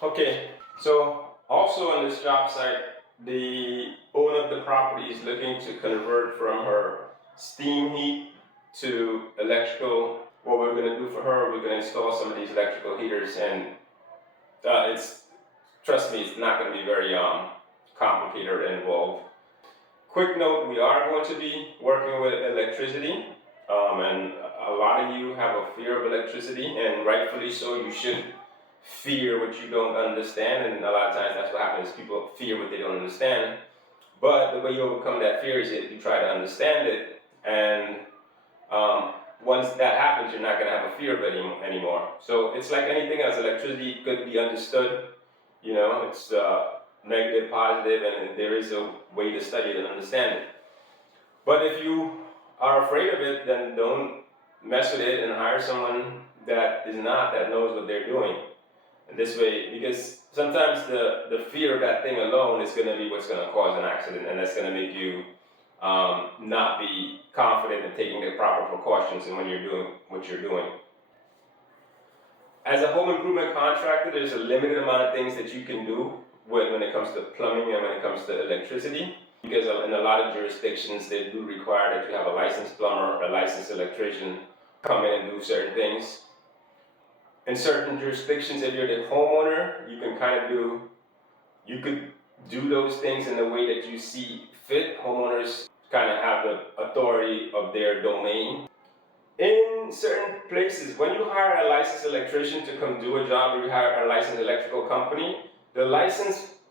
Okay, so also on this job site, the owner of the property is looking to convert from her steam heat to electrical. What we're going to do for her, we're going to install some of these electrical heaters, and trust me, it's not going to be very complicated or involved. Quick note, we are going to be working with electricity, and a lot of you have a fear of electricity, and rightfully so. You should fear what you don't understand, and a lot of times that's what happens. People fear what they don't understand. But the way you overcome that fear is that you try to understand it, and once that happens, you're not going to have a fear of it anymore. So it's like anything else. Electricity could be understood. You know, it's negative, positive, and there is a way to study it and understand it. But if you are afraid of it, then don't mess with it and hire someone that knows what they're doing. And this way, because sometimes the fear of that thing alone is going to be what's going to cause an accident, and that's going to make you not be confident in taking the proper precautions and when you're doing what you're doing. As a home improvement contractor, there's a limited amount of things that you can do when it comes to plumbing and when it comes to electricity, because in a lot of jurisdictions they do require that you have a licensed plumber, a licensed electrician come in and do certain things. In certain jurisdictions, if you're the homeowner, you could do those things in the way that you see fit. Homeowners kind of have the authority of their domain. In certain places, when you hire a licensed electrician to come do a job, or you hire a licensed electrical company, the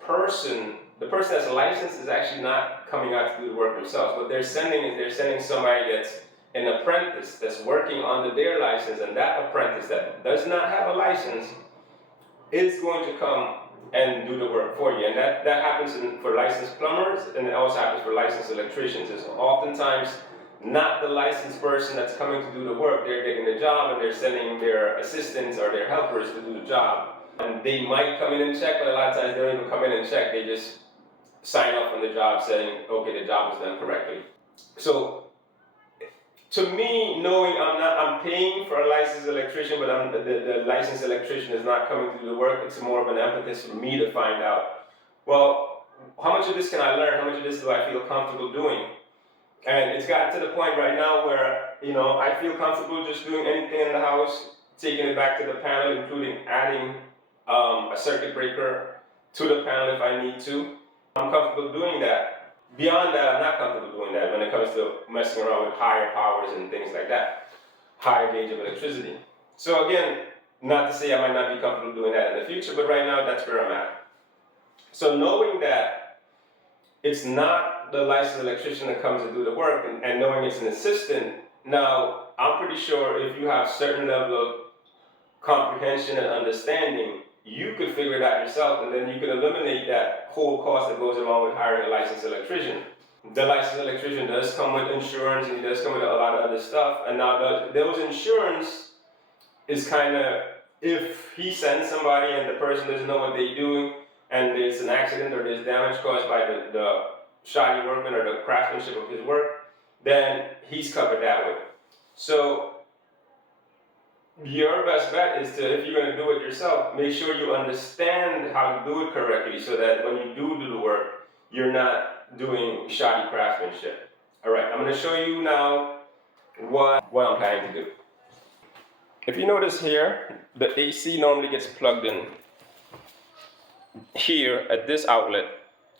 person that's licensed is actually not coming out to do the work themselves. What they're sending somebody that's an apprentice that's working under their license, and that apprentice that does not have a license is going to come and do the work for you. And that happens for licensed plumbers, and it also happens for licensed electricians. It's oftentimes not the licensed person that's coming to do the work. They're getting the job and they're sending their assistants or their helpers to do the job. And they might come in and check, but a lot of times they don't even come in and check. They just sign off on the job saying, okay, the job was done correctly. So to me, knowing I'm paying for a licensed electrician, but the licensed electrician is not coming to do the work, it's more of an impetus for me to find out, well, how much of this can I learn? How much of this do I feel comfortable doing? And it's gotten to the point right now where, I feel comfortable just doing anything in the house, taking it back to the panel, including adding a circuit breaker to the panel if I need to. I'm comfortable doing that. Beyond that, I'm not comfortable doing that when it comes to messing around with higher powers and things like that, higher gauge of electricity. So again, not to say I might not be comfortable doing that in the future, but right now that's where I'm at. So knowing that it's not the licensed electrician that comes to do the work, and knowing it's an assistant, now I'm pretty sure if you have certain level of comprehension and understanding, you could figure it out yourself, and then you could eliminate that whole cost that goes along with hiring a licensed electrician. The licensed electrician does come with insurance, and he does come with a lot of other stuff, and now those insurance is kind of, if he sends somebody and the person doesn't know what they're doing, and there's an accident or there's damage caused by the shoddy workman or the craftsmanship of his work, then he's covered that way. So your best bet is to, if you're going to do it yourself, make sure you understand how to do it correctly, so that when you do the work, you're not doing shoddy craftsmanship. Alright, I'm going to show you now what I'm planning to do. If you notice here, the AC normally gets plugged in here at this outlet,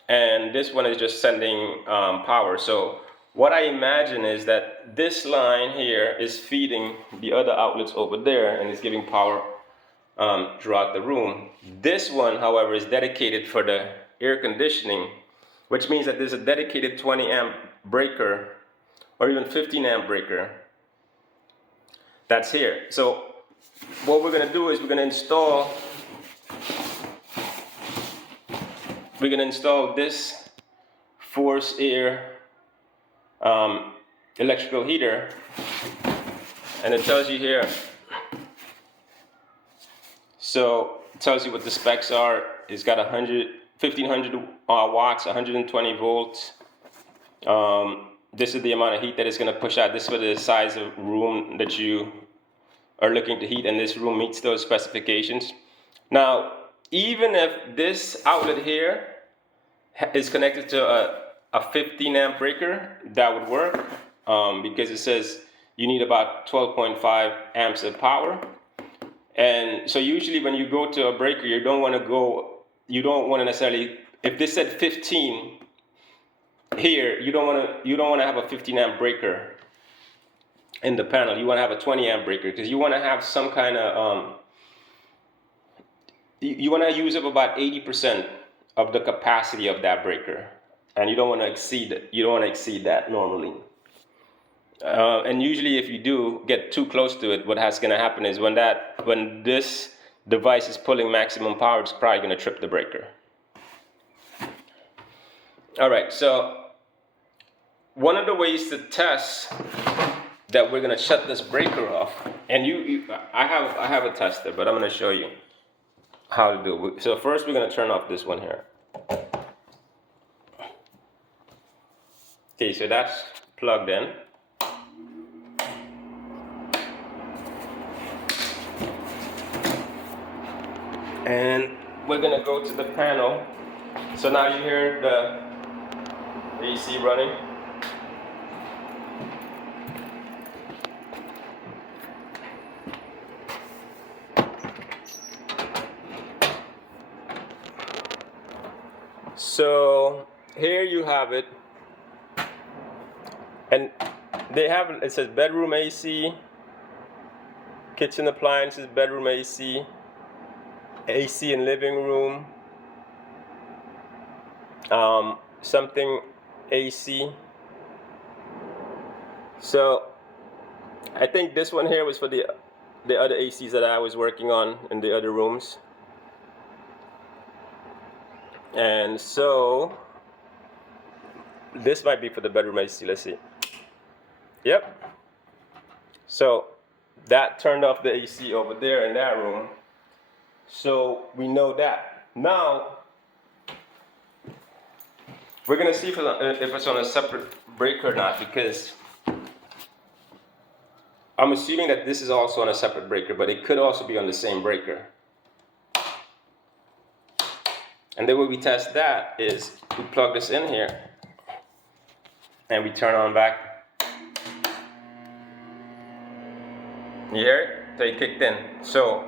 and this one is just sending power. So what I imagine is that this line here is feeding the other outlets over there and is giving power throughout the room. This one, however, is dedicated for the air conditioning, which means that there's a dedicated 20 amp breaker or even 15 amp breaker that's here. So what we're going to do is we're going to install this force air electrical heater, and it tells you here. So it tells you what the specs are. It's got 1500 watts, 120 volts. This is the amount of heat that it's going to push out. This is for the size of room that you are looking to heat, and this room meets those specifications. Now, even if this outlet here is connected to a 15 amp breaker, that would work, because it says you need about 12.5 amps of power. And so usually when you go to a breaker, you don't want to necessarily, if this said 15 here, you don't want to have a 15 amp breaker in the panel. You want to have a 20 amp breaker, because you want to have some kind of you want to use up about 80% of the capacity of that breaker, and you don't want to exceed that normally. And usually if you do get too close to it, what's going to happen is when this device is pulling maximum power, it's probably going to trip the breaker. All right, so one of the ways to test that we're going to shut this breaker off, and I have a tester, but I'm going to show you how to do it. So first we're going to turn off this one here. Okay, so that's plugged in. And we're gonna go to the panel. So now you hear the AC running. So here you have it. And it says bedroom AC, kitchen appliances, bedroom AC, AC in living room, something AC. So I think this one here was for the other ACs that I was working on in the other rooms. And so this might be for the bedroom AC. Let's see. Yep. So that turned off the AC over there in that room. So we know that. Now we're gonna see if it's on a separate breaker or not, because I'm assuming that this is also on a separate breaker, but it could also be on the same breaker. And the way we test that is we plug this in here and we turn on back. You hear it? So it kicked in. So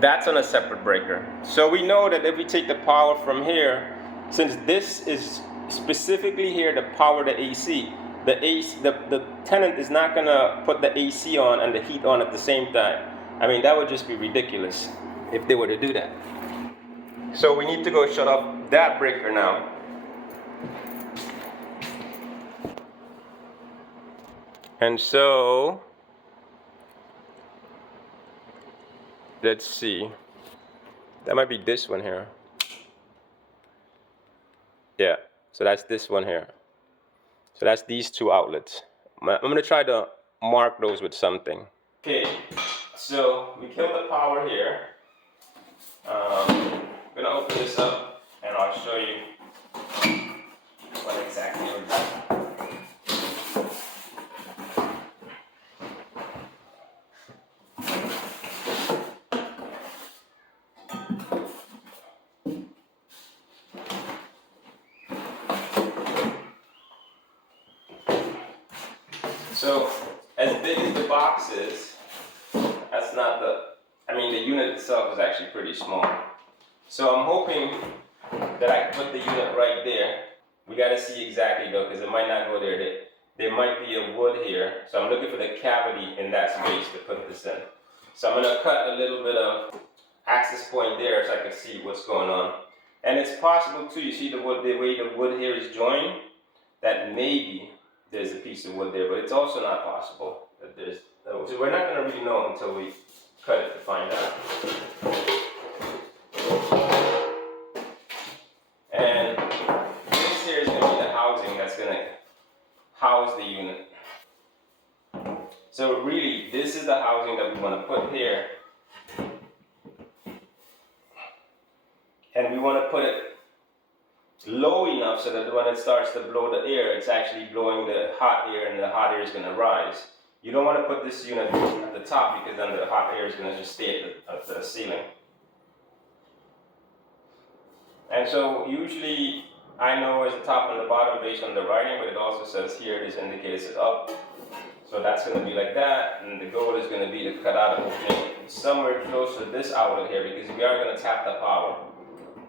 that's on a separate breaker. So we know that if we take the power from here, since this is specifically here to power the AC, the tenant is not gonna put the AC on and the heat on at the same time. I mean, that would just be ridiculous if they were to do that. So we need to go shut off that breaker now. And so let's see. That might be this one here. Yeah, so that's this one here. So that's these two outlets. I'm gonna try to mark those with something. Okay, so we killed the power here. I'm gonna open this up and I'll show you what exactly we're doing. So, as big as the box is, that's not the unit itself is actually pretty small. So I'm hoping that I can put the unit right there. We gotta see exactly though, because it might not go there. There might be a wood here. So I'm looking for the cavity in that space to put this in. So I'm gonna cut a little bit of access point there so I can see what's going on. And it's possible too, you see the wood, the way the wood here is joined, that maybe there's a piece of wood there, but it's also not possible that there's, so we're not going to really know until we cut it to find out. And this here is going to be the housing that's going to house the unit. So really, this is the housing that we want to put here. And we want to put it low enough so that when it starts to blow the air, it's actually blowing the hot air, and the hot air is going to rise. You don't want to put this unit at the top, because then the hot air is going to just stay at the ceiling. And so usually I know it's the top and the bottom based on the writing, but it also says here, this indicator says up. So that's going to be like that, and the goal is going to be to cut out an opening somewhere close to this outlet here, because we are going to tap the power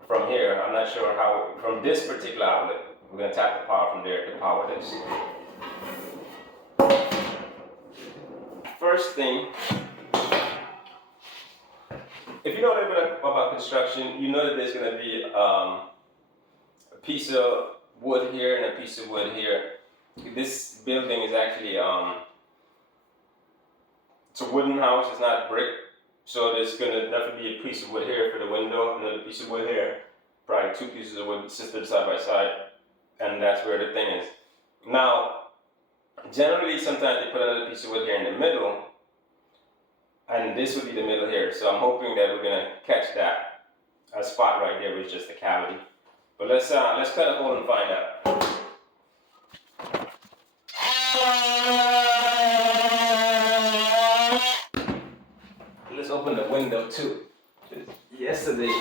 from here. I'm not sure how, from this particular outlet, we're going to tap the power from there to power this. First thing, if you know a little bit about construction, you know that there's going to be a piece of wood here and a piece of wood here. This building is actually it's a wooden house, it's not brick. So there's going to definitely be a piece of wood here for the window, another piece of wood here, probably two pieces of wood sisters side by side, and that's where the thing is. Now, generally sometimes they put another piece of wood here in the middle, and this would be the middle here. So I'm hoping that we're going to catch that, a spot right there with just a cavity. But let's cut a hole and find out. Let's open the window too. Yesterday,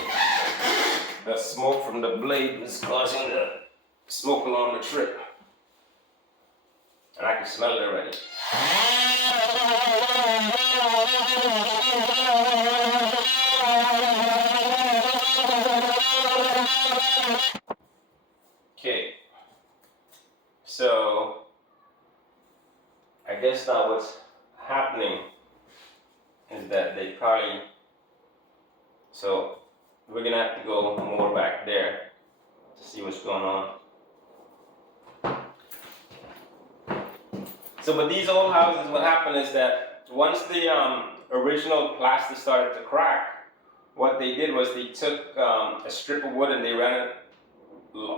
the smoke from the blade was causing the smoke alarm to trip. And I can smell it already. Okay. So, I guess now what's happening is that they probably, so we're gonna have to go more back there to see what's going on. So with these old houses, what happened is that once the original plaster started to crack, what they did was they took a strip of wood and they ran it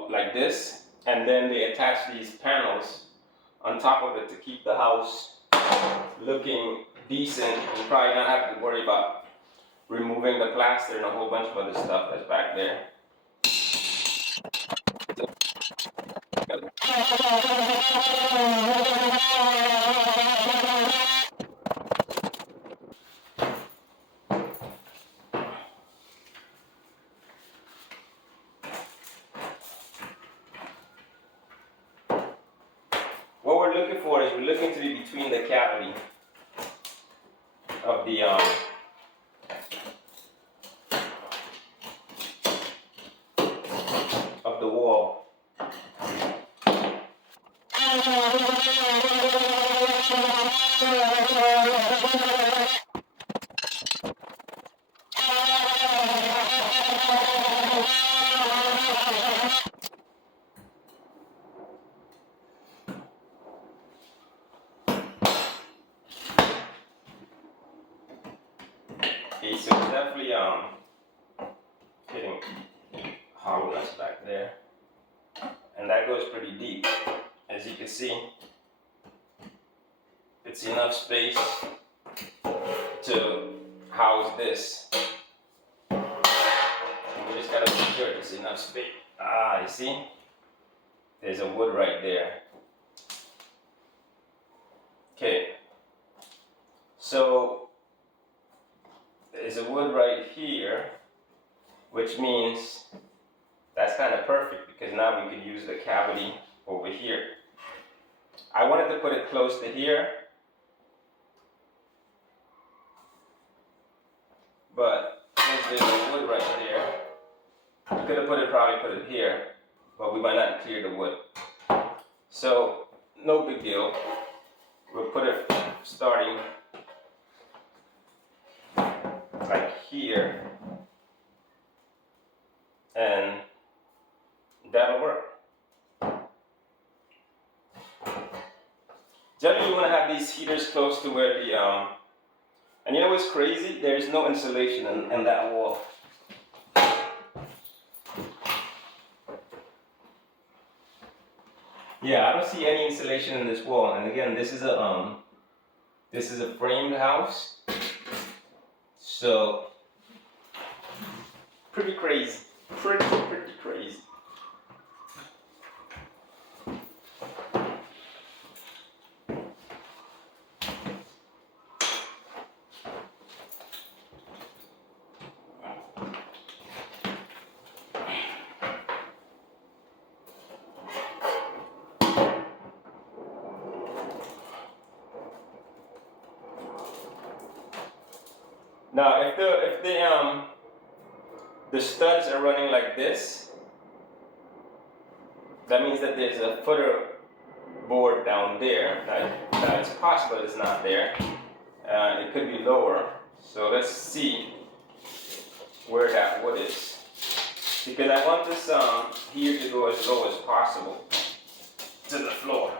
like this, and then they attached these panels on top of it to keep the house looking decent and probably not have to worry about removing the plaster and a whole bunch of other stuff that's back there. What we're looking for is we're looking to be between the cavity of the wall. Okay, so it's definitely hitting hollowness back there, and that goes pretty deep. As you can see, it's enough space to house this. And we just gotta make sure there's enough space. Ah, you see? There's a wood right there. Okay. So there's a wood right here, which means that's kind of perfect because now we can use the cavity over here. I wanted to put it close to here, but since there's a wood right there, we could have probably put it here, but we might not clear the wood. So no big deal. We'll put it starting like here, and that'll work. Generally, you want to have these heaters close to where the and you know what's crazy? There's no insulation in that wall. Yeah, I don't see any insulation in this wall. And again, this is a framed house, so pretty crazy, pretty crazy. Now, if the studs are running like this, that means that there's a footer board down there. Now it's possible it's not there. It could be lower. So let's see where that wood is, because I want this here to go as low as possible to the floor.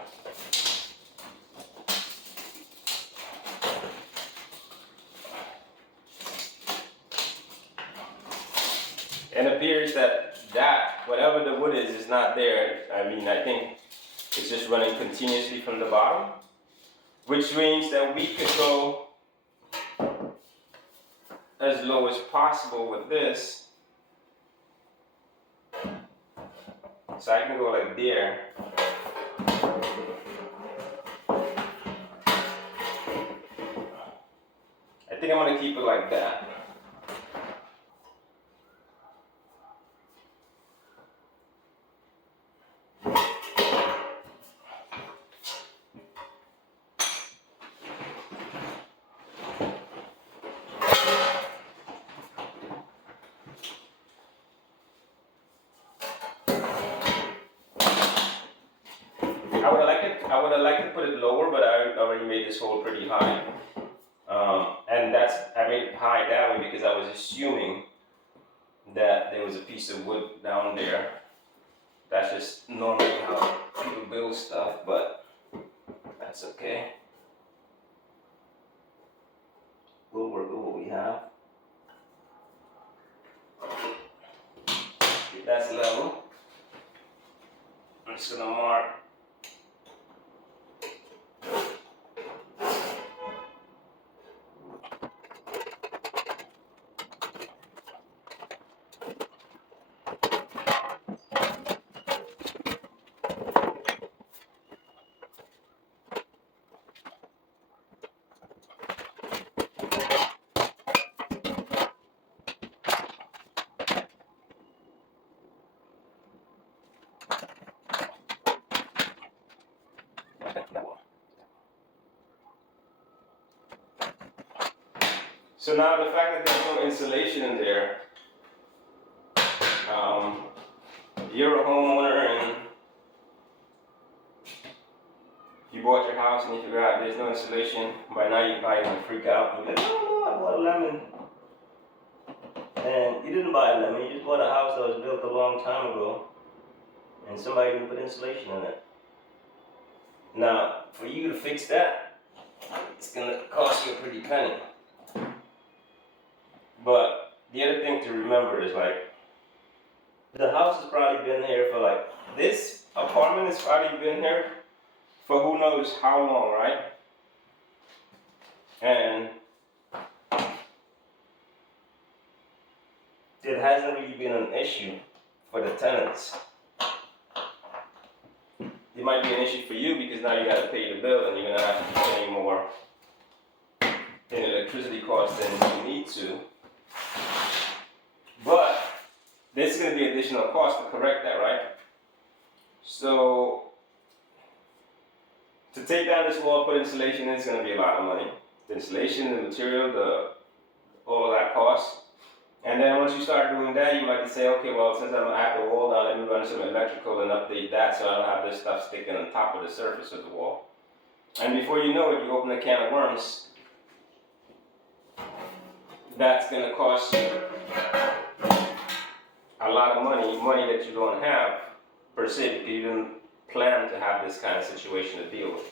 It appears that whatever the wood is not there. I mean, I think it's just running continuously from the bottom, which means that we could go as low as possible with this. So I can go like there. I think I'm gonna keep it like that. I would have liked to put it lower, but I already made this hole pretty high. And I made it high that way because I was assuming that there was a piece of wood down there. That's just normally how people build stuff, but that's okay. We'll work with what we have. If that's level, I'm just gonna mark. So now the fact that there's no insulation in there, you're a homeowner and you bought your house and you figure out there's no insulation, by now you're probably gonna freak out and be like, oh no, I bought a lemon. And you didn't buy a lemon, you just bought a house that was built a long time ago and somebody didn't put insulation in it. Now, for you to fix that, it's gonna cost you a pretty penny. But the other thing to remember is, like, the house has probably been here for, like, this apartment has probably been here for who knows how long, right? And it hasn't really been an issue for the tenants. It might be an issue for you because now you got to pay the bill and you're gonna have to be paying more in electricity costs than you need to. But there's going to be additional cost to correct that, right? So to take down this wall, put insulation in, is going to be a lot of money. The insulation, the material, all of that cost. And then once you start doing that, you might say, okay, well, since I'm at the wall now, let me run some electrical and update that so I don't have this stuff sticking on top of the surface of the wall. And before you know it, you open a can of worms. That's going to cost you a lot of money that you don't have per se, because you didn't plan to have this kind of situation to deal with.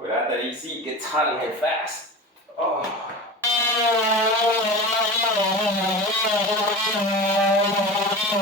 Without that AC, it gets hot in here fast. Oh. You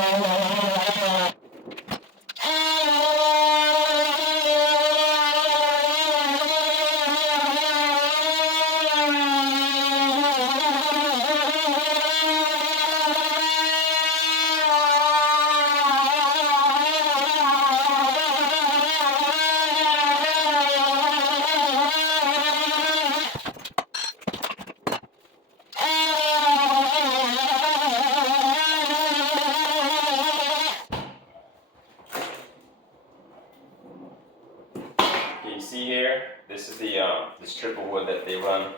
see here, this is the strip of wood that they run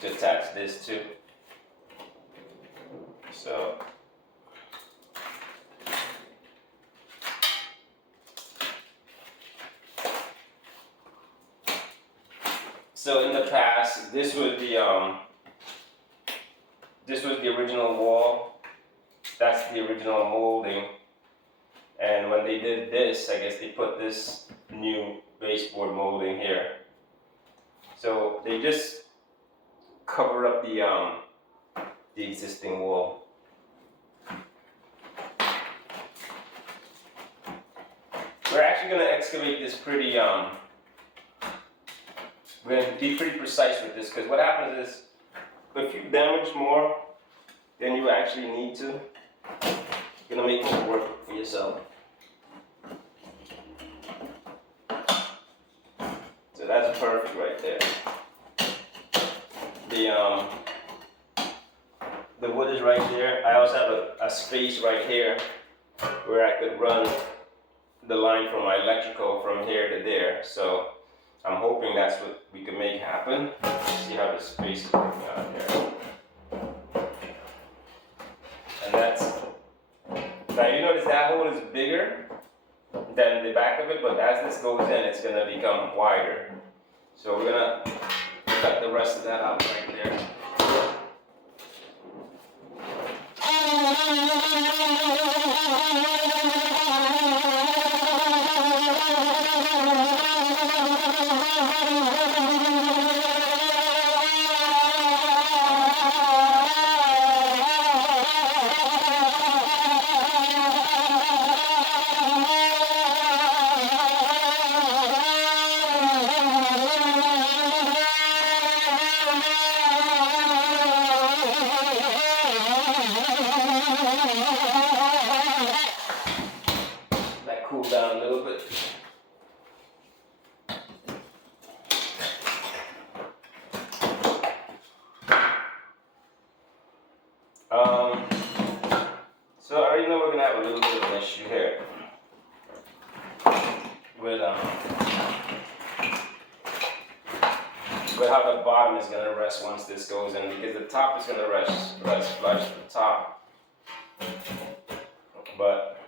to attach this to. So in the past, this was the original wall. That's the original molding. And when they did this, I guess they put this new baseboard molding here. So they just cover up the existing wall. We're actually going to excavate this pretty. We're going to be pretty precise with this, because what happens is, if you damage more than you actually need to, you're going to make more work for yourself. So that's perfect right there. The wood is right there. I also have a space right here where I could run the line from my electrical from here to there. So I'm hoping that's what we can make happen. See how the space is working out here. And that's, now you notice that hole is bigger than the back of it, but as this goes in, it's gonna become wider. So we're gonna cut the rest of that out right there. That cool down a little bit. So I already know we're gonna have a little bit of an issue here with how the bottom is gonna rest once this goes in, because the top is gonna rest flush to the top, but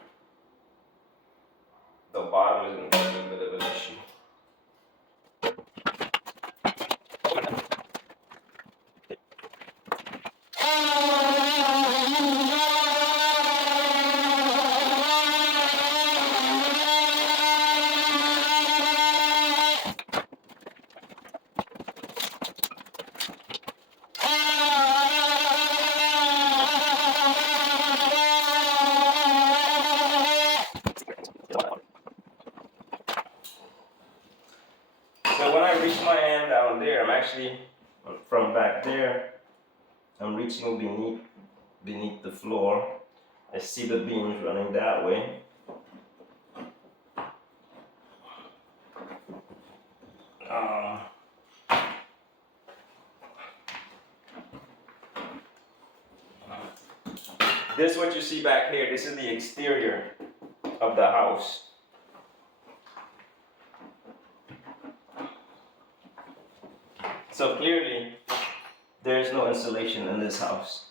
the bottom is gonna be a little bit of an issue. So when I reach my hand down there, I'm actually, from back there, I'm reaching beneath the floor. I see the beams running that way. This is what you see back here. This is the exterior of the house. So clearly, there is no insulation in this house.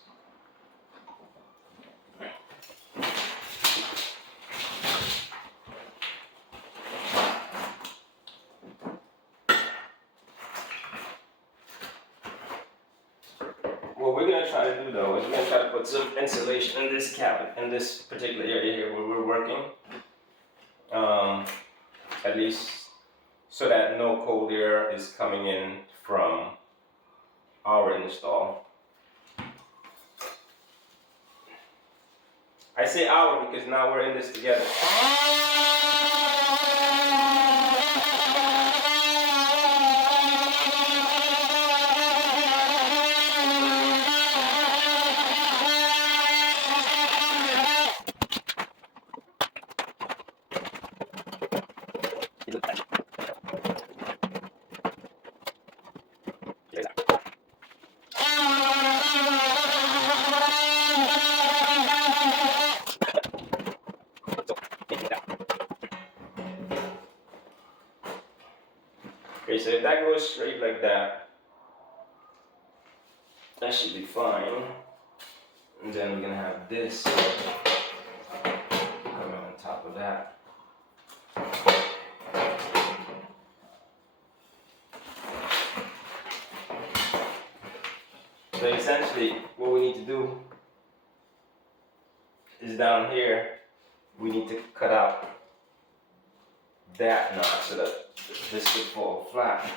What we're going to try to do, though, is we're going to try to put some insulation in this cabinet, in this particular area here where we're working. At least so that no cold air is coming in from our install. say our because now we're in this together. Okay, so if that goes straight like that, that should be fine. And then we're gonna have this coming on top of that. So essentially, what we need to do is down here, we need to cut out that notch so that this could fall flat.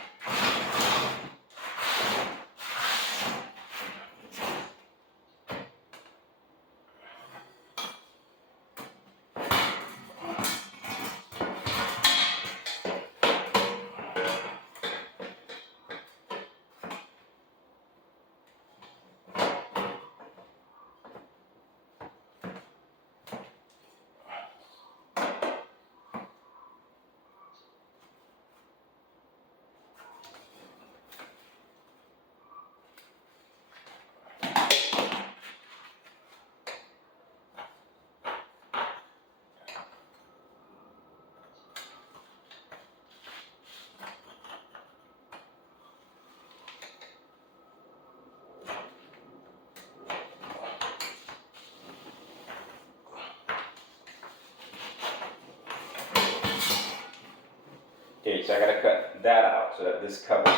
Okay, so I gotta cut that out so that this cover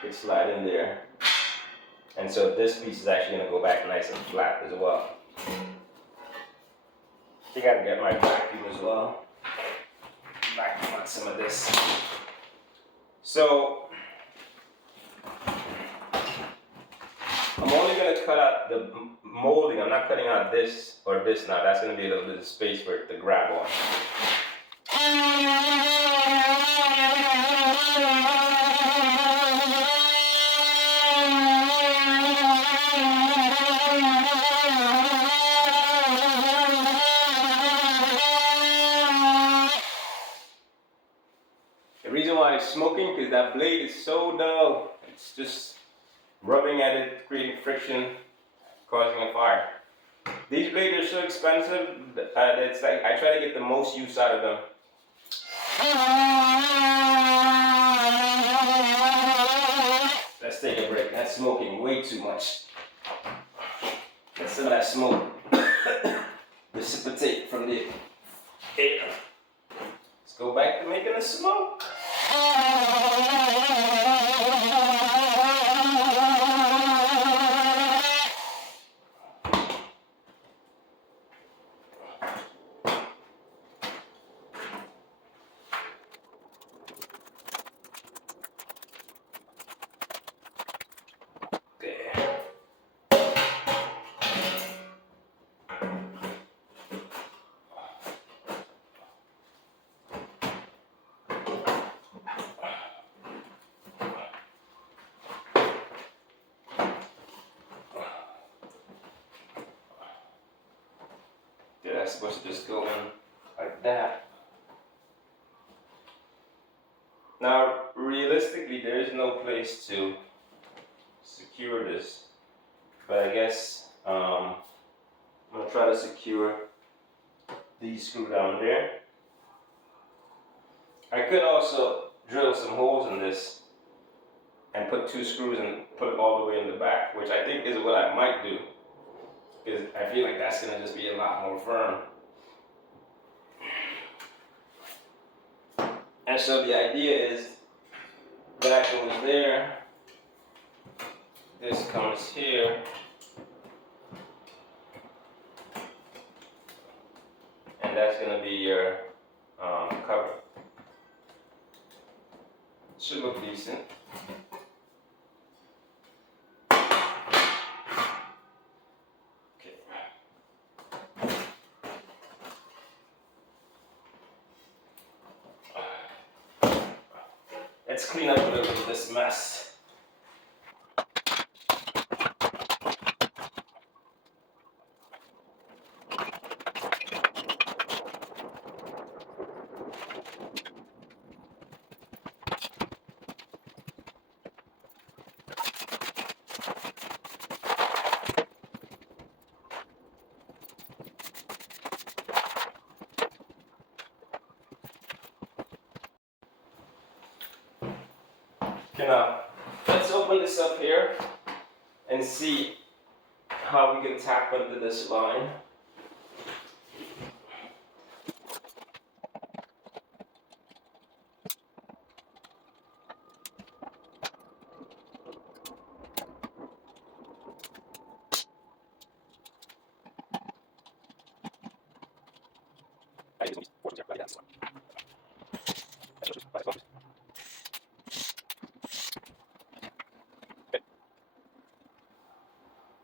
can slide in there. And so this piece is actually gonna go back nice and flat as well. I gotta get my vacuum as well. Vacuum out some of this. So I'm only gonna cut out the molding. I'm not cutting out this or this now. That's gonna be a little bit of space for it to grab on. The reason why it's smoking is that blade is so dull. It's just rubbing at it, creating friction, causing a fire. These blades are so expensive that it's like I try to get the most use out of them. Let's take a break. That's smoking way too much. Let some of that smoke precipitate from the air. Let's go back to making a smoke. That's supposed to just go in like that. Now, realistically, there is no place to secure this, but I guess I'm gonna try to secure these screws down there. I could also drill some holes in this and put 2 screws and put it all the way in the back, which I think is what I might do. Because I feel like that's gonna just be a lot more firm. And so the idea is that goes there, this comes here, and that's gonna be your cover. Should look decent. let's clean up a little bit of this mess. Okay, now let's open this up here and see how we can tap into this line.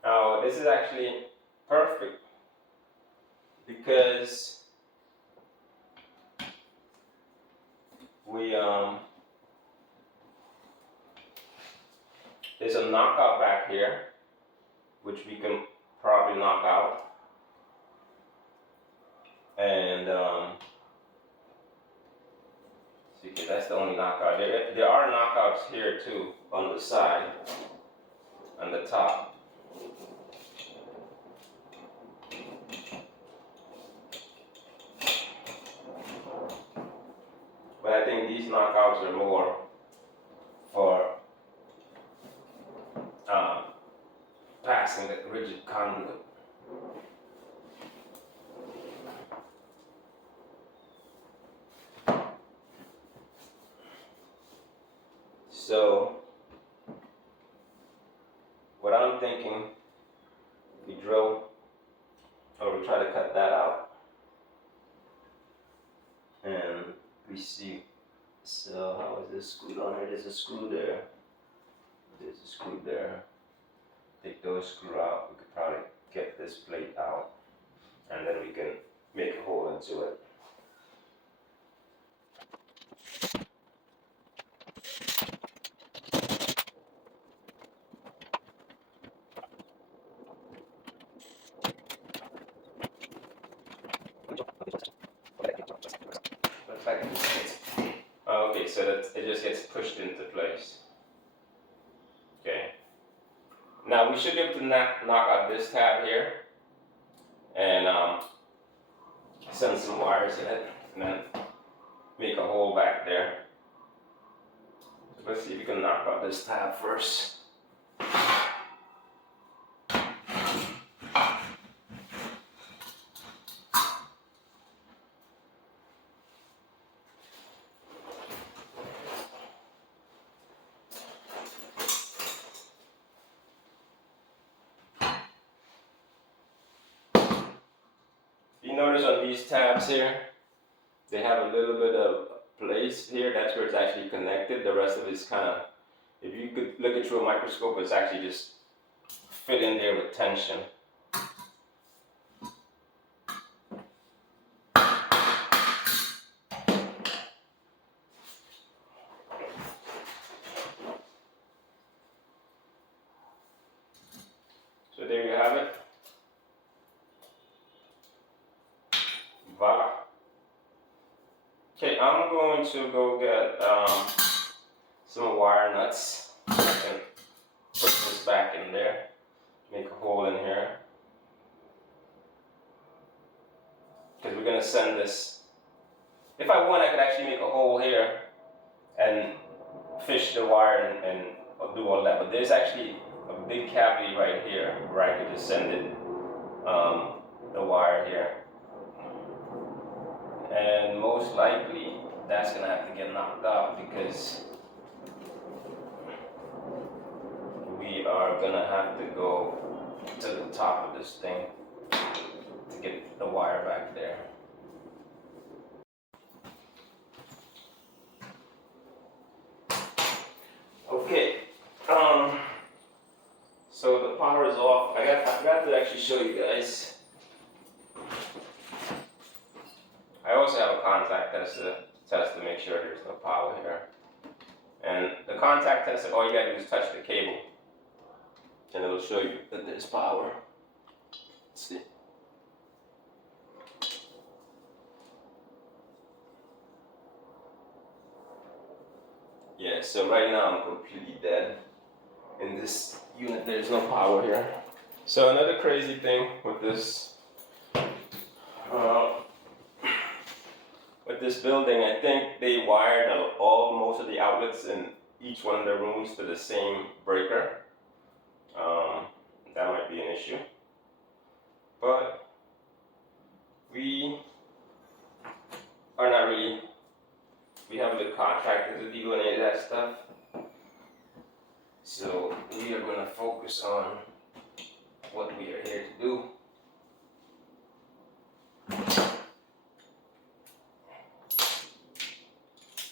Now this is actually perfect because there's a knockout back here which we can probably knock out, and see, okay, that's the only knockout. There are knockouts here too on the side, on the top. But I think these knockouts are more for passing the rigid conduit. So what I'm thinking, we drill, or we try to cut that out, and we see. So how is this screwed on here? There's a screw there. There's a screw there. Take those screws out. We could probably get this plate out, and then we can make a hole into it. Looks like okay, so that it just gets pushed into place. Okay. Now we should be able to knock out this tab here and send some wires in it, and then make a hole back there. So let's see if we can knock out this tab first. You notice on these tabs here, they have a little bit of place here. That's where it's actually connected. The rest of it is kind of, if you could look it through a microscope, it's actually just fit in there with tension. So there you have it. Voila. Okay, I'm going to go get some wire nuts. I can put this back in there, make a hole in here, because we're going to send this. If I want, I could actually make a hole here and fish the wire and do all that, but there's actually a big cavity right here where I could just send it, the wire here. And most likely that's gonna have to get knocked out because we are gonna have to go to the top of this thing to get the wire back there. Okay, so the power is off. I forgot to actually show you guys. I also have a contact test to make sure there's no power here. And the contact tester, all you gotta do is touch the cable, and it'll show you that there's power. Let's see. Yeah, so right now I'm completely dead. In this unit, there's no power here. So another crazy thing with this building, I think they wired most of the outlets in each one of the rooms to the same breaker. That might be an issue. But we are not really, we haven't been contracted to do any of that stuff. So we are going to focus on what we are here to do.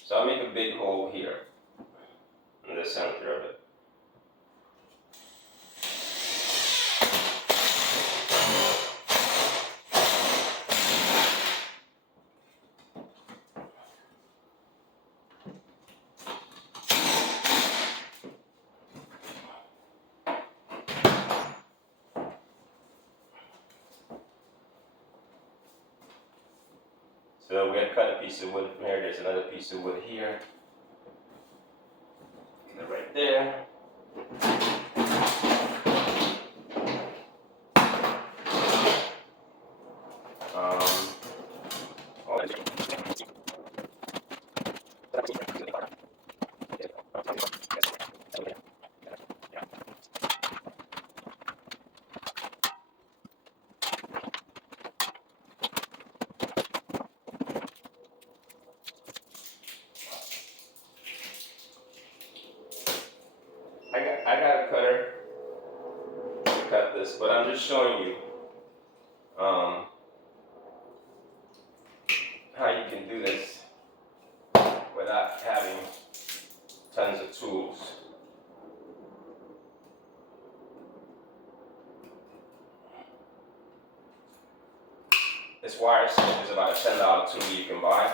So I'll make a big hole here in the center of it. So we had cut a piece of wood from here, there's another piece of wood here. Get it right there. I got a cutter to cut this, but I'm just showing you how you can do this without having tons of tools. This wire set is about a $10 tool you can buy.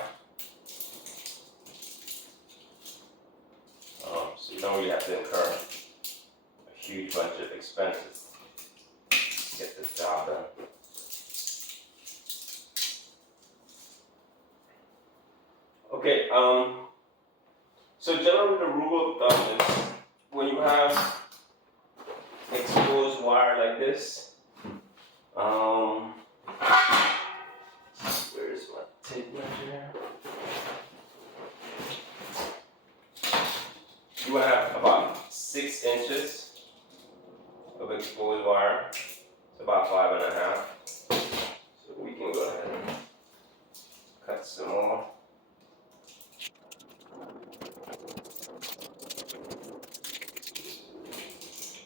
So you don't really have to incur a huge bunch of expenses to get this job done. Okay, so generally the rule of thumb is when you have exposed wire like this, where's my tape measure? You want to have about 6 inches of exposed wire. It's about 5.5. So we can go ahead and cut some more.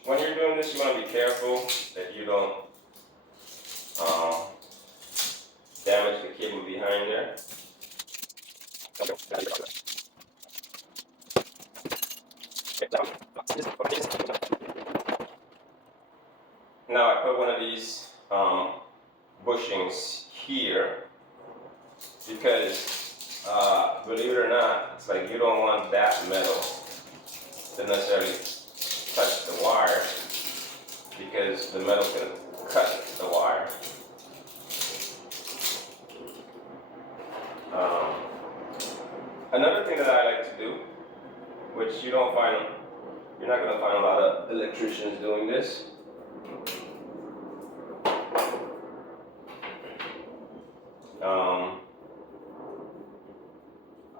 When you're doing this, you want to be careful that you don't damage the cable behind there. Now I put one of these bushings here because believe it or not, it's like you don't want that metal to necessarily touch the wire because the metal can cut the wire. Another thing that I like to do, which you're not going to find a lot of electricians doing this.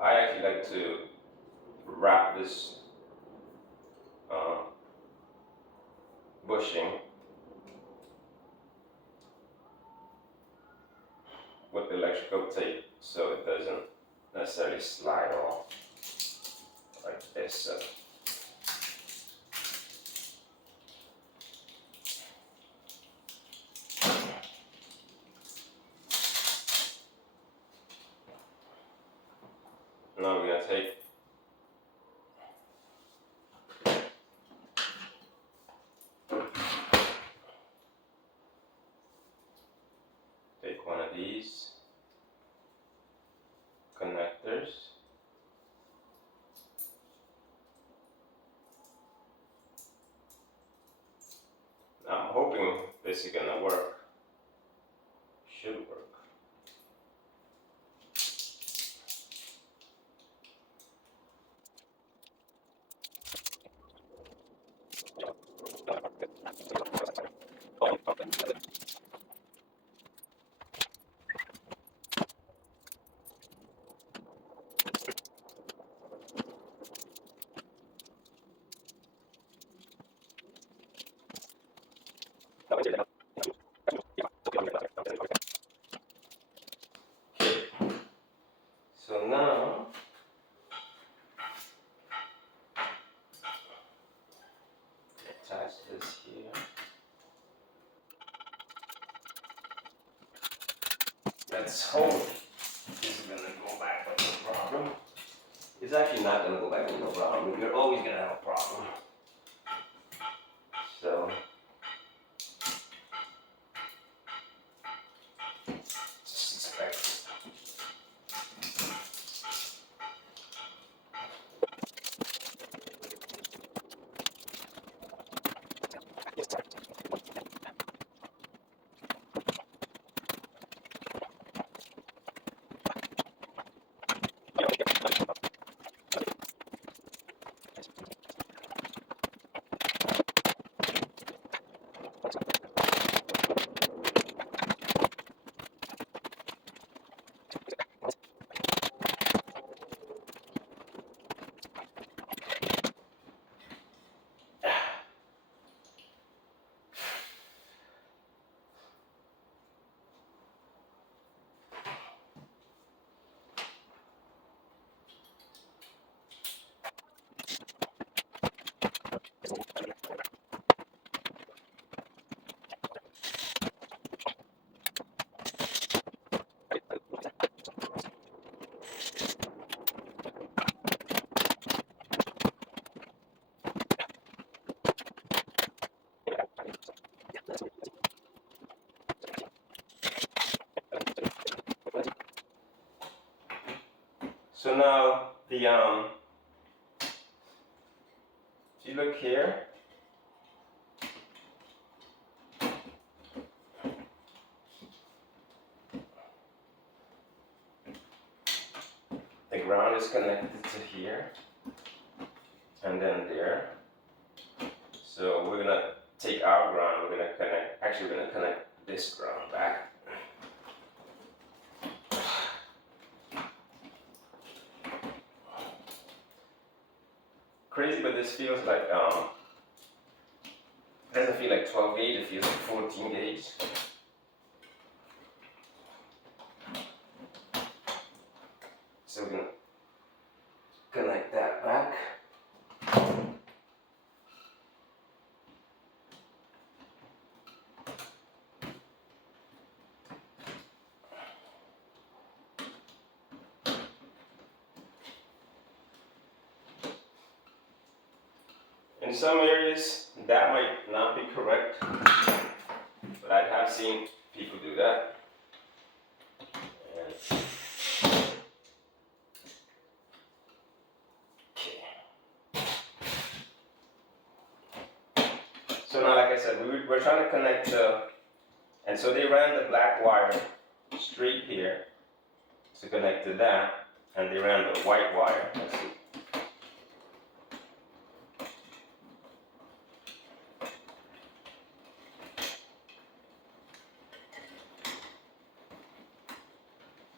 I actually like to wrap this bushing with electrical tape so it doesn't necessarily slide off like this. So. Now we're going to take one of these connectors this is gonna work. Should work. So now attach this here. Let's hope this is gonna go back with no problem. It's actually not gonna go back with no problem. You're always gonna have a problem. So just expect it. So now the if you look here, the ground is connected to here and then there. So we're gonna take our ground, we're gonna connect this ground back. Crazy, but this feels like it doesn't feel like 12 gauge, it feels like 14 gauge. So we're gonna connect that back. In some areas, that might not be correct, but I have seen people do that. And so now, like I said, we're trying to connect and so they ran the black wire straight here to connect to that, and they ran the white wire. Let's see.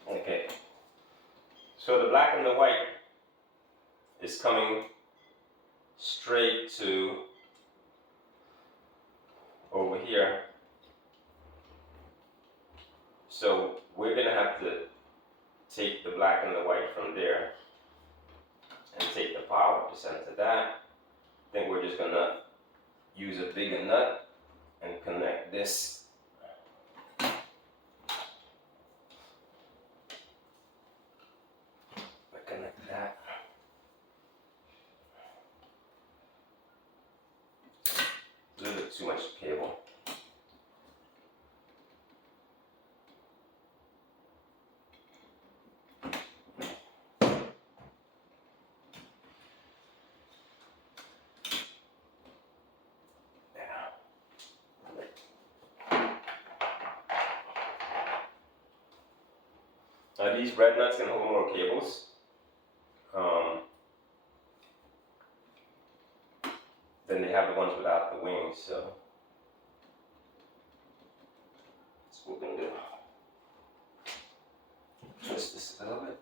Okay, so the black and the white is coming straight to over here. So we're gonna have to take the black and the white from there and take the power to send to that. Then we're just gonna use a bigger nut and connect this. Connect that. A little bit too much cable. These red nuts can hold more cables than they have the ones without the wings, so that's what we're gonna do. Twist this a little bit.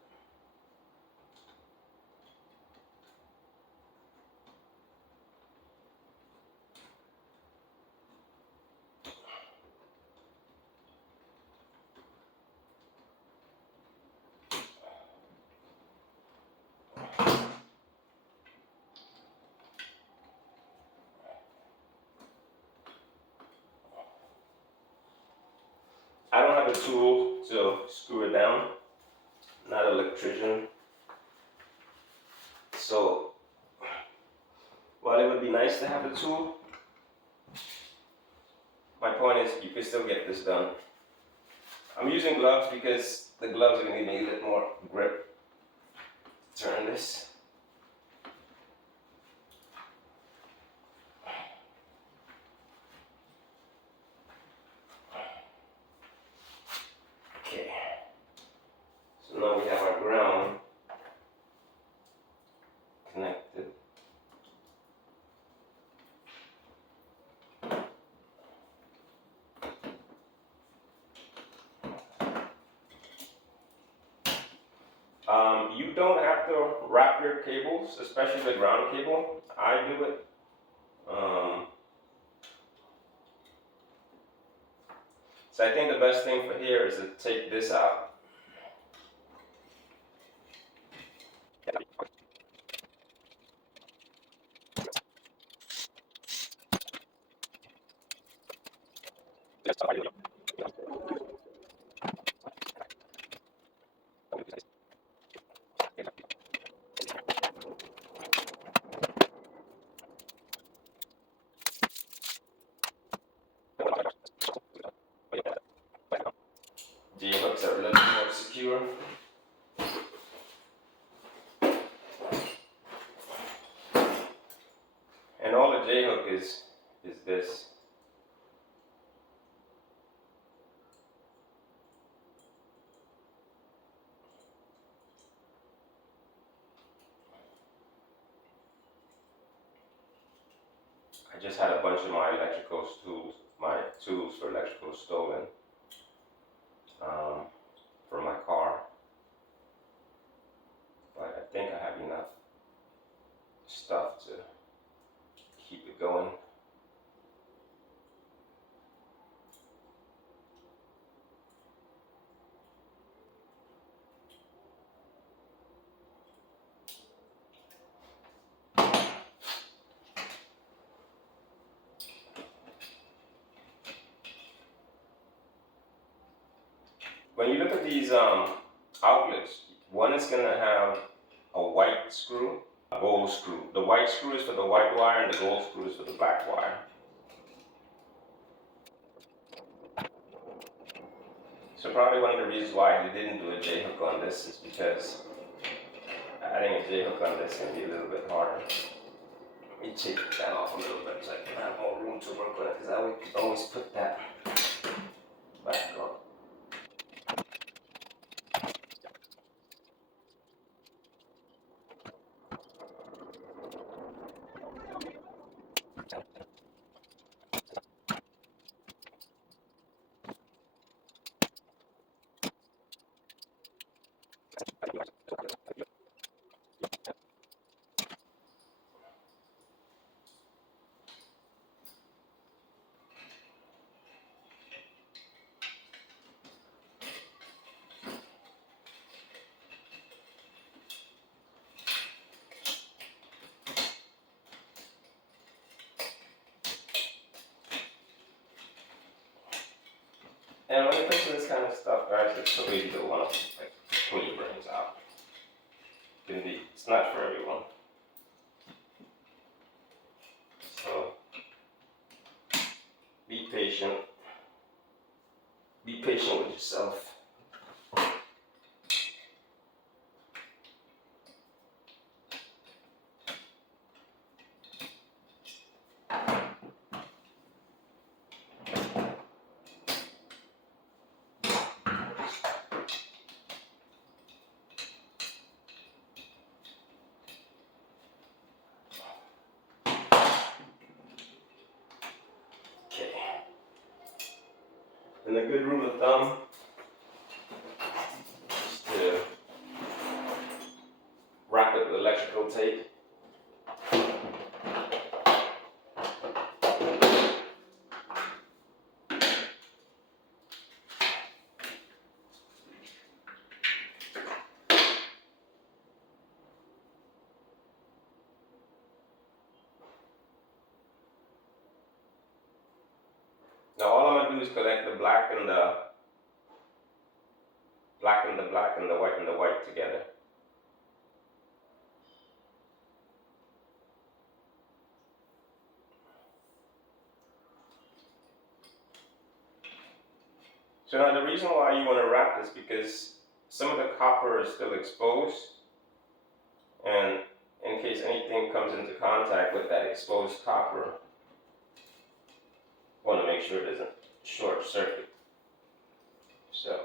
I don't have a tool to screw it down, not an electrician. So while it would be nice to have a tool, my point is you can still get this done. I'm using gloves because the gloves are going to give me a bit more grip. Turn this. Okay. So now we have our ground connected. You don't have to wrap your cables, especially the ground cable. I do it. So I think the best thing for here is to take this out. J-hooks are a little more secure. And all the J-hook is this. I just had a bunch of my electrical tools, my tools for electrical stolen from my car. But I think I have enough stuff to keep it going. When you look at these outlets, one is going to have a white screw, a gold screw. The white screw is for the white wire and the gold screw is for the black wire. So probably one of the reasons why they didn't do a J-hook on this is because adding a J-hook on this can be a little bit harder. Let me take that off a little bit so I can have more room to work on it, because I would always put that back on. And when it comes to this kind of stuff, guys, it's so easy to want to pull your brains out. It's not for everyone. So be patient. Be patient with yourself. And a good rule of thumb is to wrap it with electrical tape. Now all I'm gonna do is connect the black and the black and the black and the white together. So now the reason why you want to wrap this because some of the copper is still exposed, and in case anything comes into contact with that exposed copper, you want to make sure it doesn't short circuit. So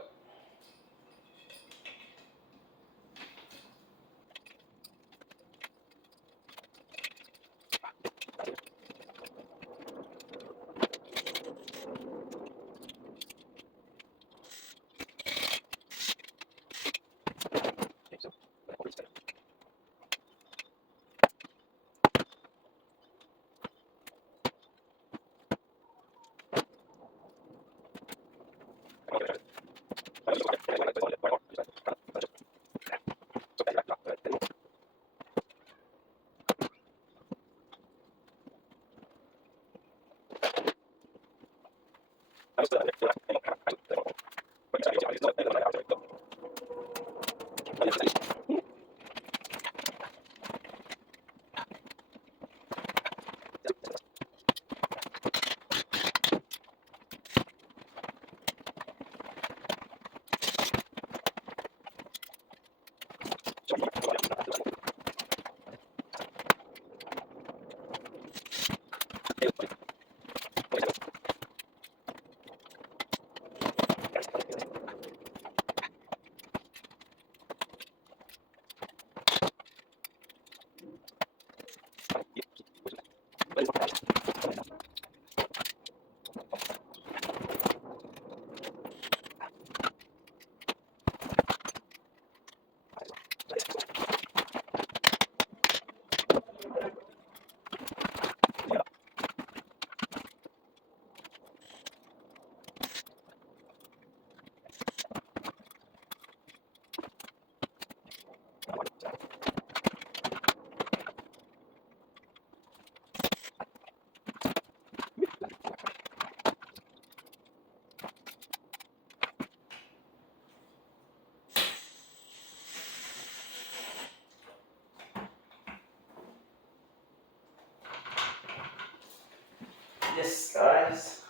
yes, guys,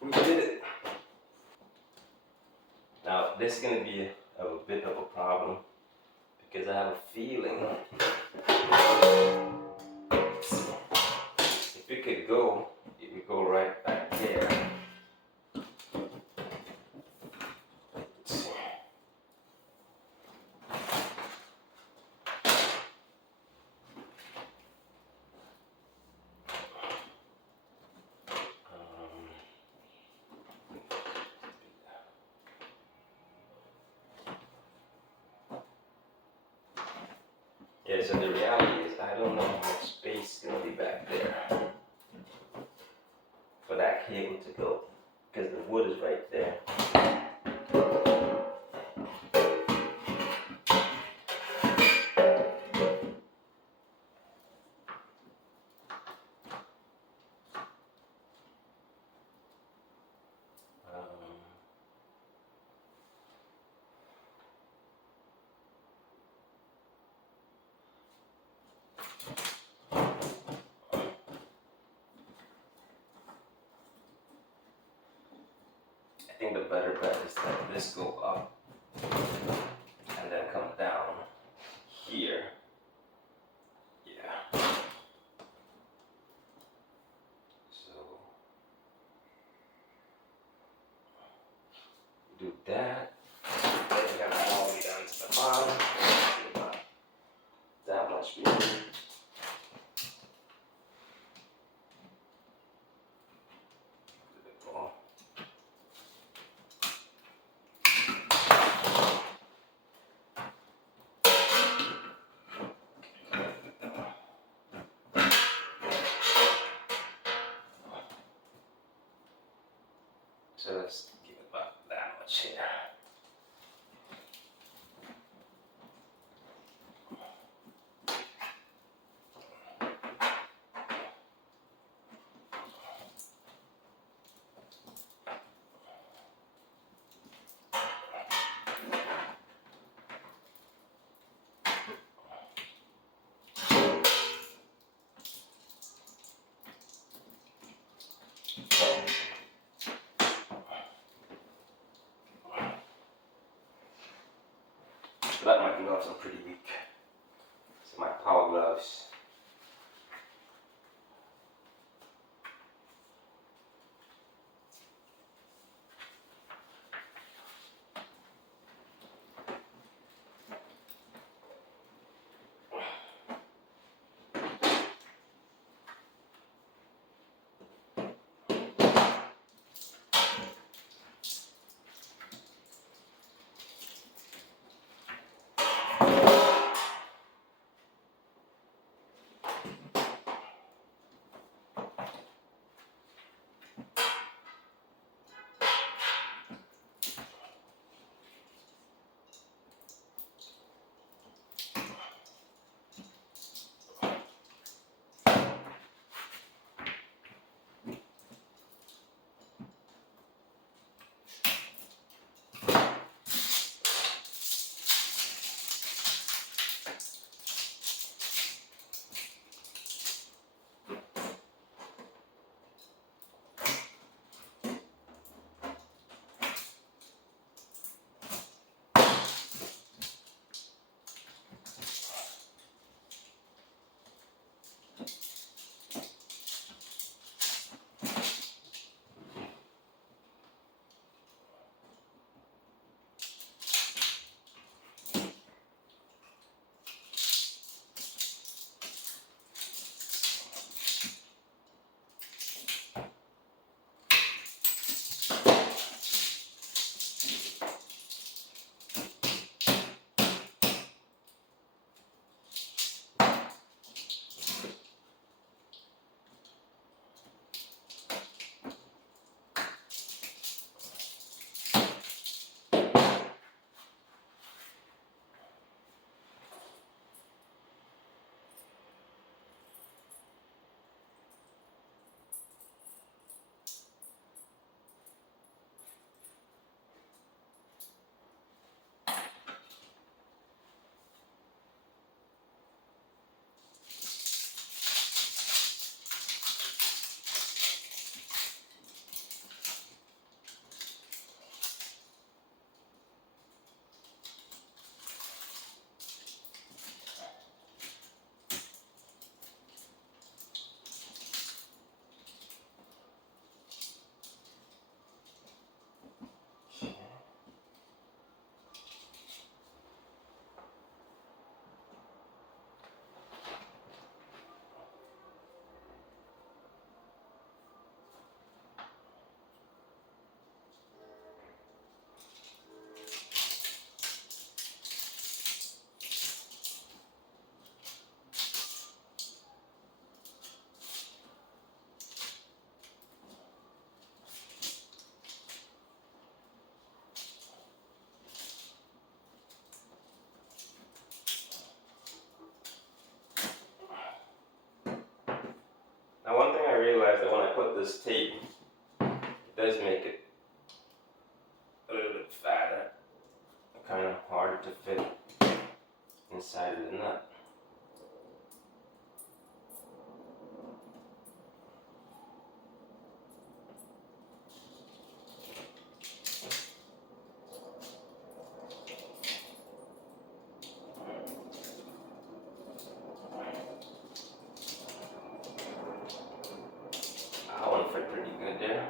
we did it. Now this is going to be a bit of a problem because I have a feeling if it could go, it would go right back there. Yeah, so the reality is I don't know how much space is going to be back there for that cable to go because the wood is right there. I think the better bet is to let this go up and then come down here. Yeah. So do that. Then you got it all the way down to the bottom. Not that much room. But my gloves are pretty weak. So my power gloves. Now one thing I realized that when I put this tape, it does make it a little bit fatter, kind of harder to fit inside of the nut. That one fit pretty good there.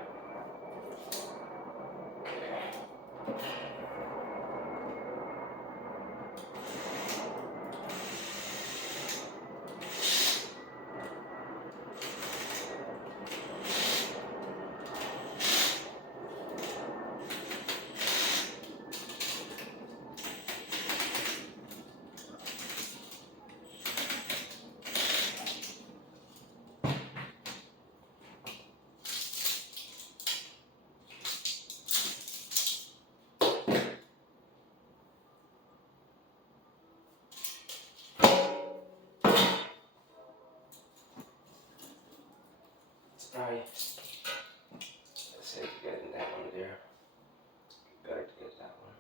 Let's see if you get that one there. Better to get that one.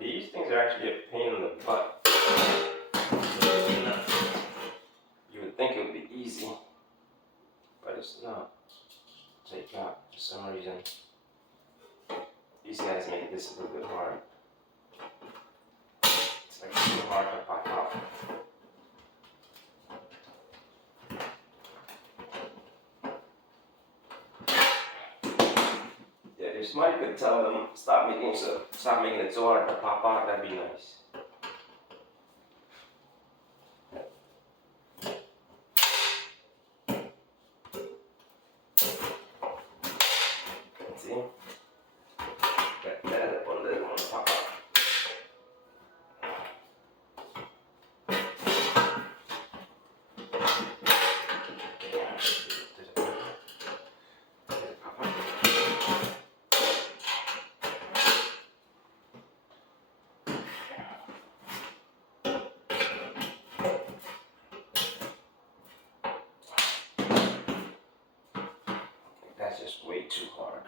These things are actually a pain in the butt. You would think it would be easy. not take out for some reason. These guys make this a little bit hard. It's like too hard to pop off. Yeah, if somebody could tell them stop making it so hard to pop out, that'd be nice. See? That one doesn't want to pop out. That's just way too hard.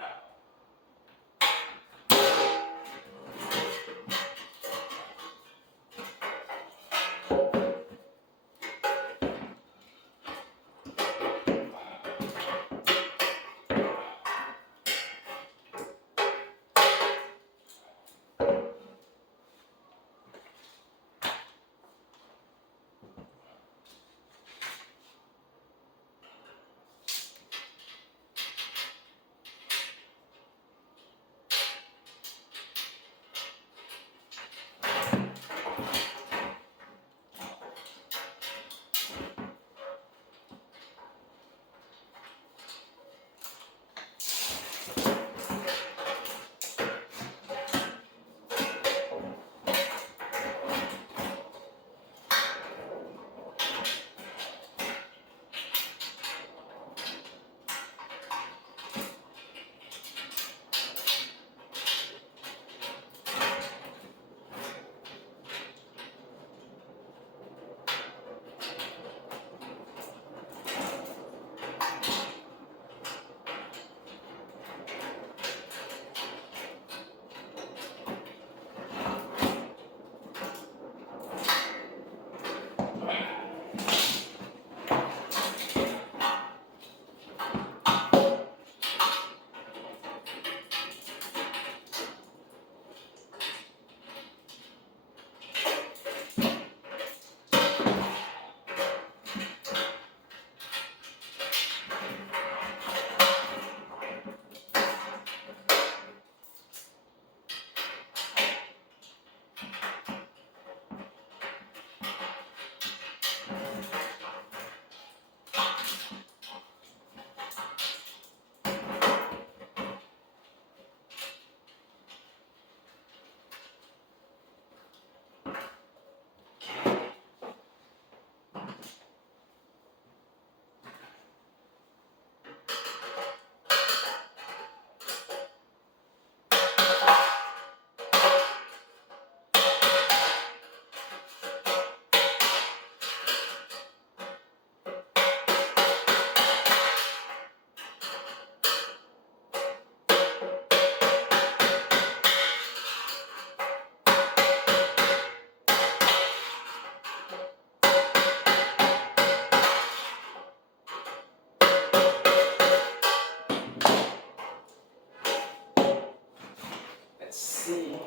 Let's see.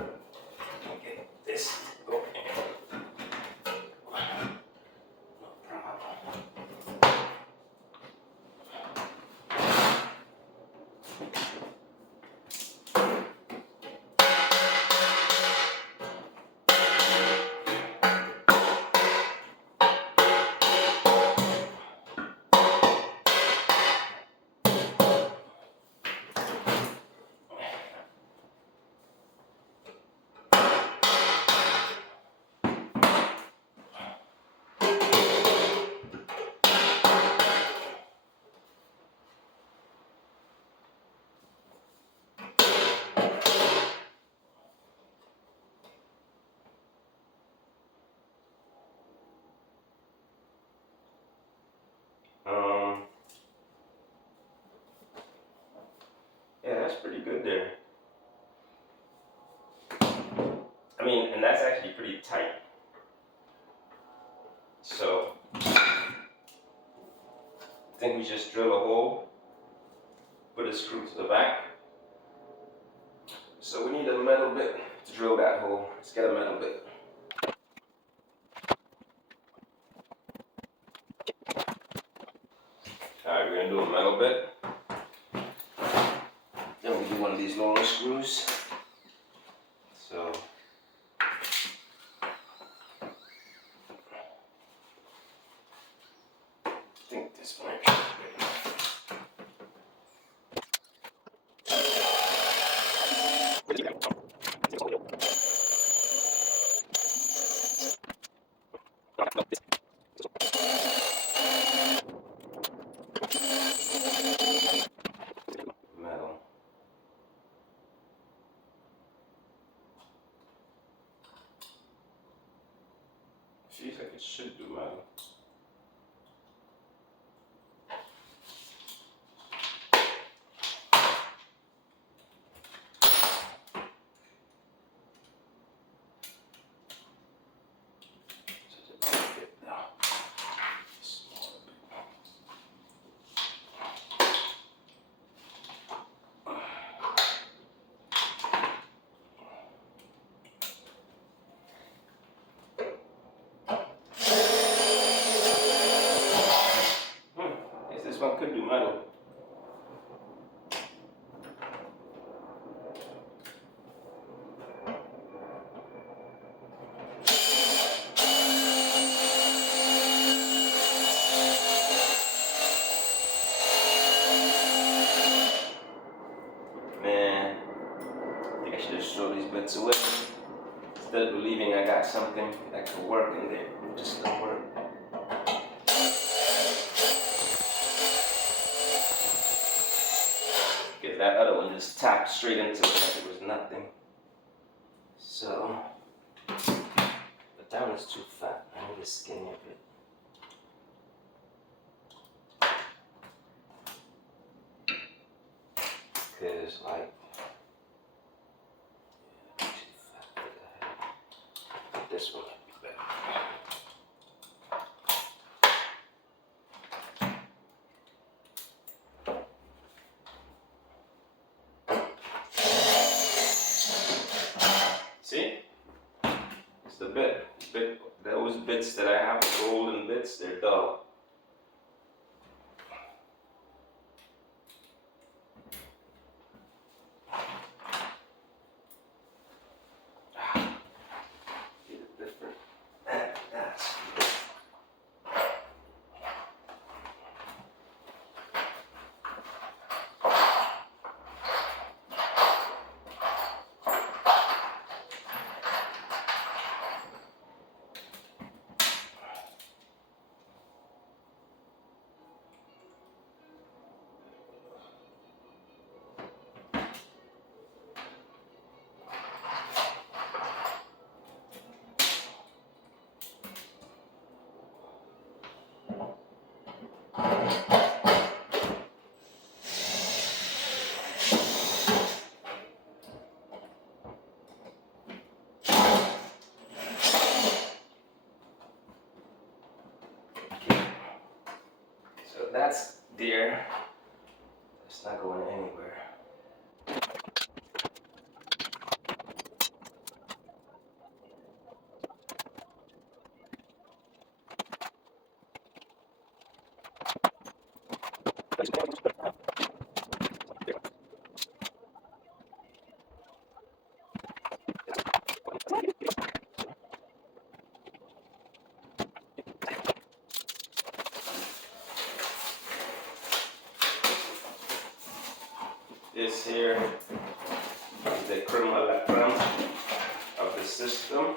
Okay, this going. No problem. Yeah, that's pretty good there. I mean, and that's actually pretty tight. So think we just drill a hole, put a screw to the back. So we need a metal bit to drill that hole. Let's get a metal bit. Alright, we're gonna do a metal bit. Then we do one of these longer screws. So I think this might be metal. Feels like it should do metal. This one could do metal. Man, I think I should just throw these bits away. Instead of believing I got something that could work in there, it just don't work. Because that other one just tapped straight into it like it was nothing. So, but that one's too fat. I need to skinny a bit. Because, like, too fat. This one might be better. See? It's the bit. Those bits that I have, the golden bits, they're dull. That's there. It's not going anywhere. This here is the crema la creme of the system.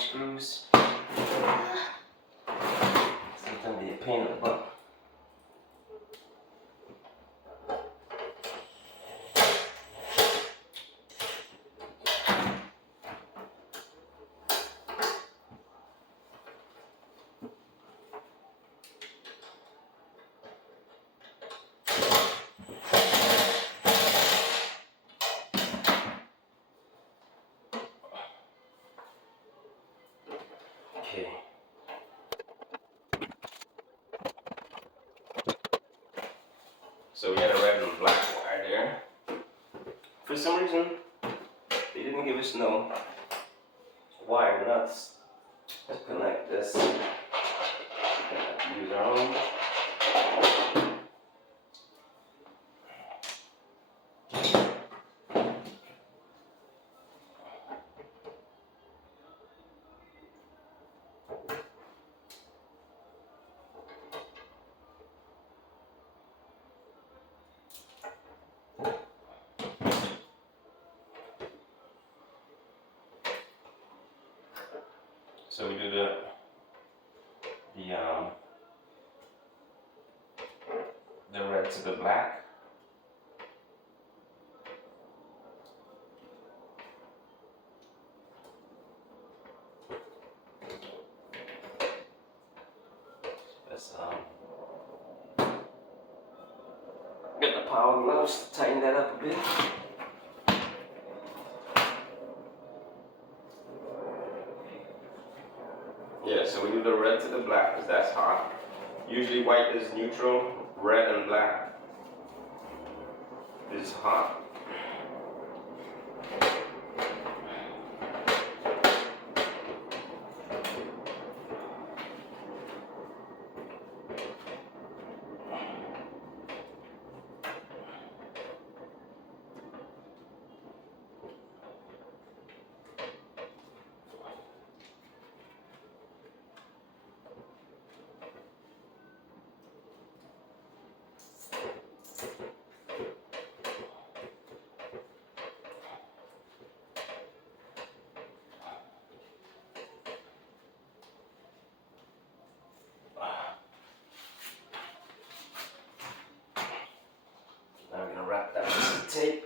screws. Sometimes they a pain in the butt. Okay. So we had a red and black wire there. For some reason, they didn't give us no wire nuts to connect this. Use our own. So we do the red to the black. Let's get the power gloves to tighten that up a bit. Yeah, so we do the red to the black because that's hot. Usually white is neutral, red and black is hot. Now I'm gonna wrap that with some tape.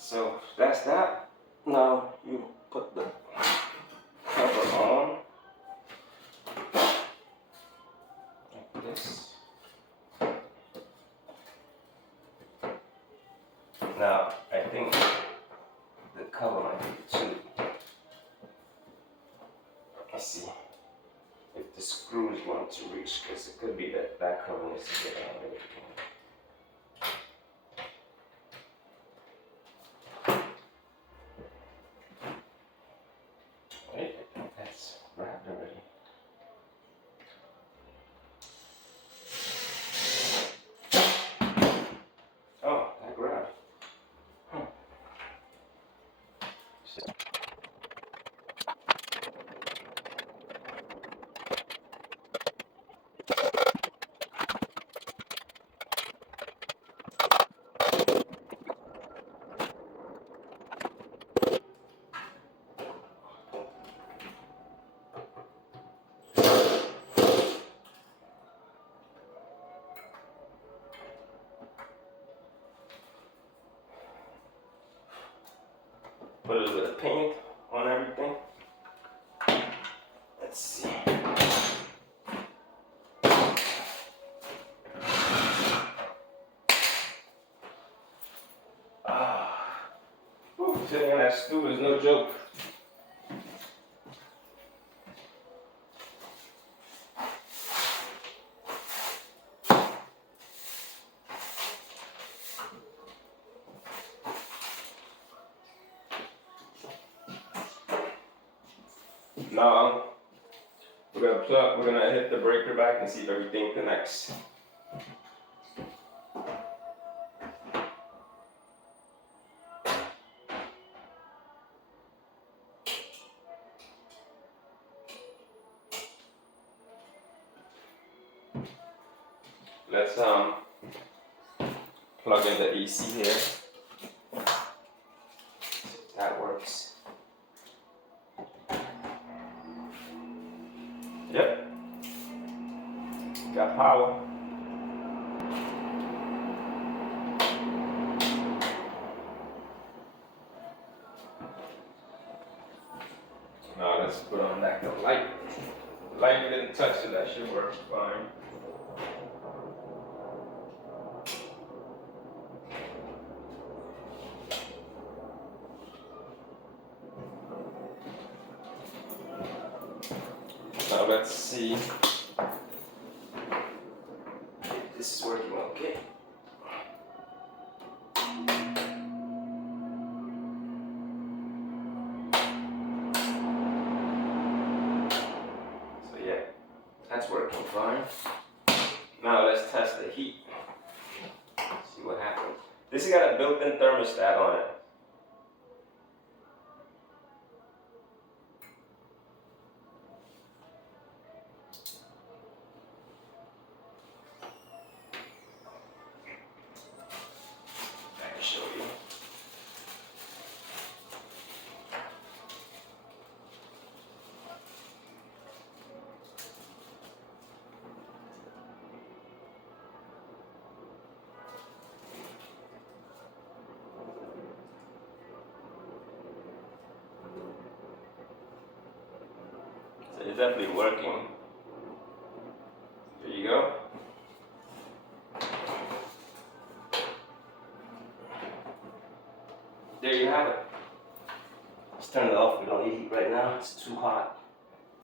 So that's that. Now you put the cover on like this. Now I think the cover might be too. Let's see if the screws want to reach, because it could be that that cover needs to get out of it. Put a little bit of paint on everything. Let's see. Sitting on that stool is no joke. Now we're gonna hit the breaker back and see if everything connects. Let's plug in the AC here. That works. Yep. Got power. Now let's put on back the light. The light we didn't touch, so that should work fine. Now let's see if this is working okay. So yeah, that's working fine. Now let's test the heat. See what happens. This has got a built-in thermostat on it. Show you. So it's definitely working. There you go. There you have it. Let's turn it off. We don't need heat right now. It's too hot.